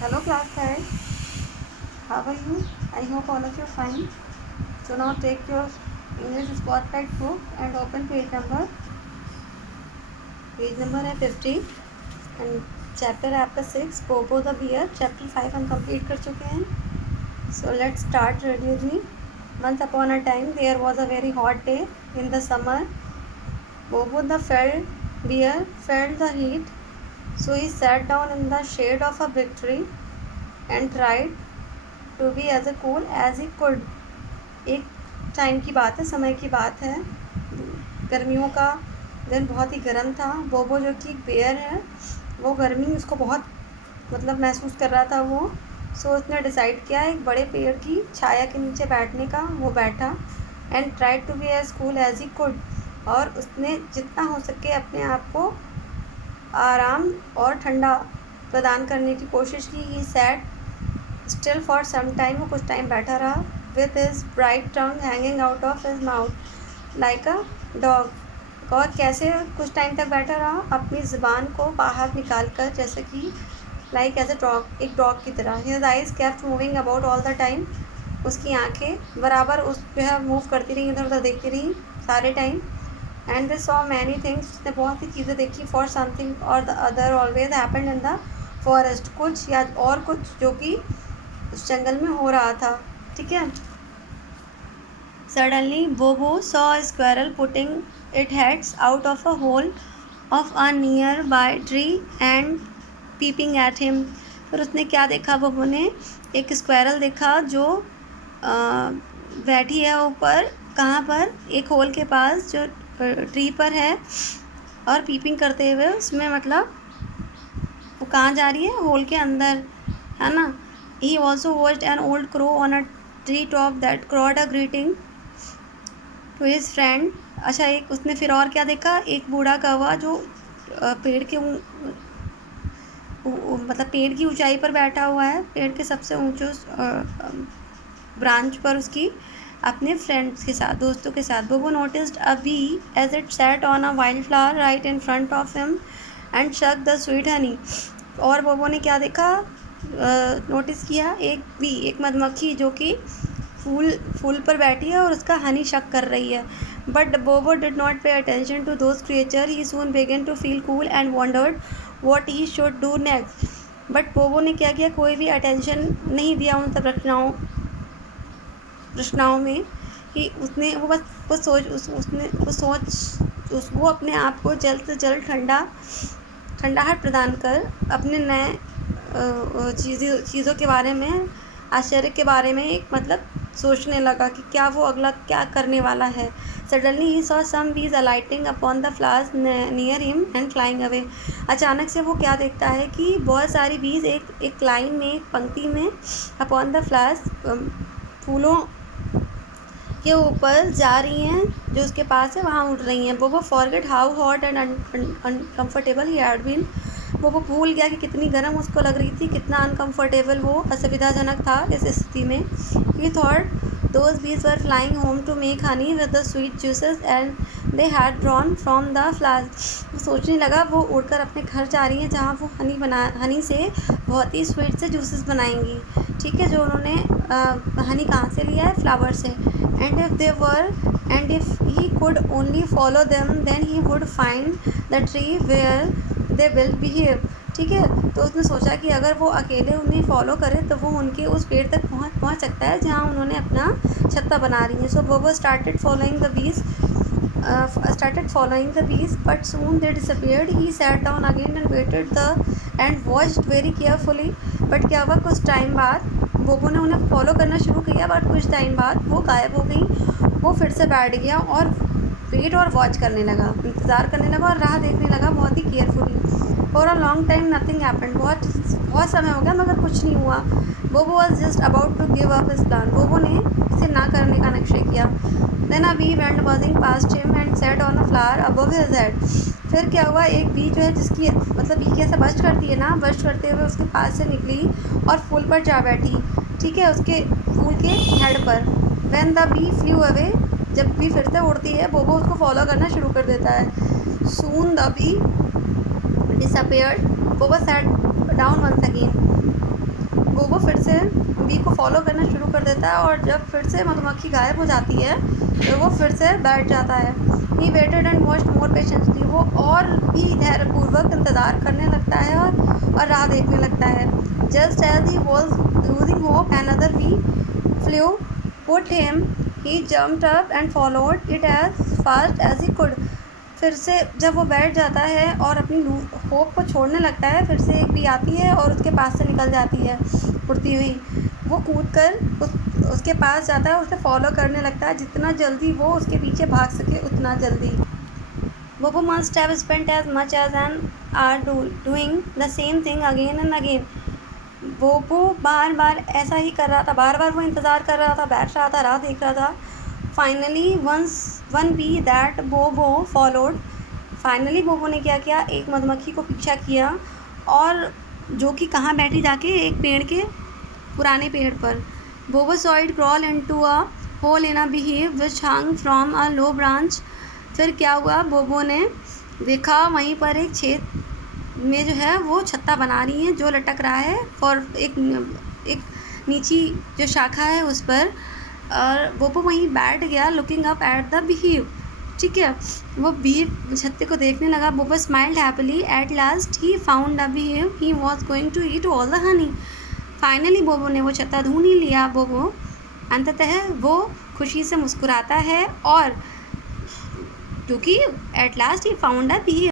Hello class guys, how are you? I hope all of you are fine. So now take your English Spotlight book and open page number है 50 and chapter है आपका 6 Poopó the beer. chapter 5 हम complete कर चुके हैं. So let's start. Ready with me. Once upon a time there was a very hot day in the summer. Bobo the bear felt the heat, so he sat down in the shade of a big tree and tried to be as cool as he could. एक time की बात है, समय की बात है. गर्मियों का दिन बहुत ही गर्म था. बोबो जो कि बेयर है, वो गर्मी उसको बहुत महसूस कर रहा था वो. सो उसने डिसाइड किया एक बड़े पेड़ की छाया के नीचे बैठने का. वो बैठा and tried to be as cool as he could, और उसने जितना हो सके अपने आप को आराम और ठंडा प्रदान करने की कोशिश की. He sat still for some time, वो कुछ टाइम बैठा रहा. With his bright tongue hanging out of his mouth like a dog. और कैसे कुछ टाइम तक बैठा रहा, अपनी ज़ुबान को बाहर निकाल कर, जैसे कि लाइक एज ए डॉग, एक डॉग की तरह. His eyes kept moving about all the time, उसकी आंखें बराबर उस जो है मूव करती रही, इधर उधर देखती रही सारे time. And they saw many things, उसने बहुत सी चीज़ें देखी. फॉर समथिंग और the other always happened in the forest, कुछ या और कुछ जो कि उस जंगल में हो रहा था. ठीक है. Suddenly Bobo saw a squirrel putting it heads out of a hole of a nearby tree and peeping at him. फिर उसने क्या देखा, बोबो ने एक स्क्वायरल देखा जो बैठी है ऊपर. कहाँ पर? एक होल के पास जो ट्री पर है, और पीपिंग करते हुए उसमें वो कहाँ जा रही है? होल के अंदर, है ना. He also watched an old crow on a tree top that crowed a greeting to his friend. अच्छा, एक उसने फिर और क्या देखा, एक बूढ़ा कौवा जो पेड़ के पेड़ की ऊंचाई पर बैठा हुआ है, पेड़ के सबसे ऊंचे ब्रांच पर, उसकी अपने फ्रेंड्स के साथ, दोस्तों के साथ. Bobo noticed a bee as it sat on a wild flower right in front of him and suck the sweet honey. और बोबो ने क्या देखा, नोटिस किया एक मधुमक्खी जो कि फूल पर बैठी है और उसका हनी शक कर रही है. But Bobo did not pay attention to those creature. He soon began to feel cool and wondered what he should do next. But Bobo ने क्या किया, कोई भी अटेंशन नहीं दिया उन सब रचनाओं में. कि उसने वो अपने आप को जल्द से जल्द ठंडाहट प्रदान कर अपने नए चीज़ों के बारे में, आश्चर्य के बारे में सोचने लगा कि क्या वो अगला क्या करने वाला है. सडनली ही सॉ सम बीज alighting upon the flowers near him and flying away. अचानक से वो क्या देखता है कि बहुत सारी बीज एक लाइन में, एक पंक्ति में, अपॉन द फ्लावर्स, फूलों के ऊपर जा रही हैं, जो उसके पास है वहाँ उड़ रही हैं. Bobo forget how hot and uncomfortable he had been. वो भूल गया कि कितनी गर्म उसको लग रही थी, कितना अनकम्फर्टेबल, वो असुविधाजनक था इस स्थिति में. ही thought those bees were flying home to make honey with the sweet juices and they had drawn from the flowers. वो सोचने लगा वो उड़कर अपने घर जा रही हैं, जहाँ वो हनी से बहुत ही स्वीट से जूसेस बनाएंगी. ठीक है, जो उन्होंने हनी कहाँ से लिया है? फ्लावर से. And if he could only follow them then he would find the tree where they will behave. ठीक है, तो उसने सोचा कि अगर वो अकेले उन्हें फॉलो करे तो वो उनके उस पेड़ तक पहुंच सकता है जहां उन्होंने अपना छत्ता बना रही है. So Bobo started following the bees but soon they disappeared. He sat down again and waited and watched very carefully. बट क्या हुआ, कुछ टाइम बाद बोबो ने उन्हें फॉलो करना शुरू किया, बट कुछ टाइम बाद वो गायब हो गई. वो फिर से बैठ गया और वेट और वॉच करने लगा, इंतज़ार करने लगा और राह देखने लगा बहुत ही carefully. For a long time nothing happened. बहुत समय हो गया मगर कुछ नहीं हुआ. Bobo was just about to give up his plan. Bobo ने इसे ना करने का निश्चय किया. Then a bee went buzzing past him and set on a flower above his head. फिर क्या हुआ, एक बी जो है जिसकी बी कैसे बस्ट करती है ना, बस्ट करते हुए उसके पास से निकली और फूल पर जा बैठी. ठीक है, उसके फूल के हेड पर. When the bee flew away, जब भी फिर से उड़ती है, बोबो उसको फॉलो करना शुरू कर देता है. Soon the bee disappeared. Bobo sat down once again. बोबो फिर से बी को फॉलो करना शुरू कर देता है और जब फिर से मधुमक्खी गायब हो जाती है तो वो फिर से बैठ जाता है। He waited and watched more patiently, वो और भी धैर्यपूर्वक इंतज़ार करने लगता है और राह देखने लगता है। Just as he was losing hope another bee flew put him, he jumped up and followed it as fast as he could. फिर से जब वो बैठ जाता है और अपनी होप को छोड़ने लगता है, फिर से एक बी आती है और उसके पास से निकल जाती है उड़ती हुई। वो कूद कर उसके पास जाता है, उसे फॉलो करने लगता है, जितना जल्दी वो उसके पीछे भाग सके उतना जल्दी। Bobo must have spent as much as an hour doing the same thing again and again. Bobo बार बार ऐसा ही कर रहा था, बार बार वो इंतज़ार कर रहा था, बैठ रहा था, राह देख रहा था। फाइनली वन बी दैट बोबो फॉलोड, फाइनली बोबो ने क्या किया, एक मधुमक्खी को पीछा किया और जो कि कहाँ बैठी जाके, एक पेड़ के पुराने पेड़ पर। Bobo saw it crawl into a hole in a beehive which hung from a low branch. फिर क्या हुआ, बोबो ने देखा वहीं पर एक छेद में जो है वो छत्ता बना रही है जो लटक रहा है और एक नीची जो शाखा है उस पर, और बोबो वहीं बैठ गया looking up at the beehive. ठीक है, वो बीव छत्ते को देखने लगा। Bobo smiled happily, at last he found the beehive, he was going to eat all the honey. Finally Bobo ने वो छत्ता ढूंढ ही लिया। बोबो अंततः वो खुशी से मुस्कुराता है और क्योंकि at last he found a बिहीव।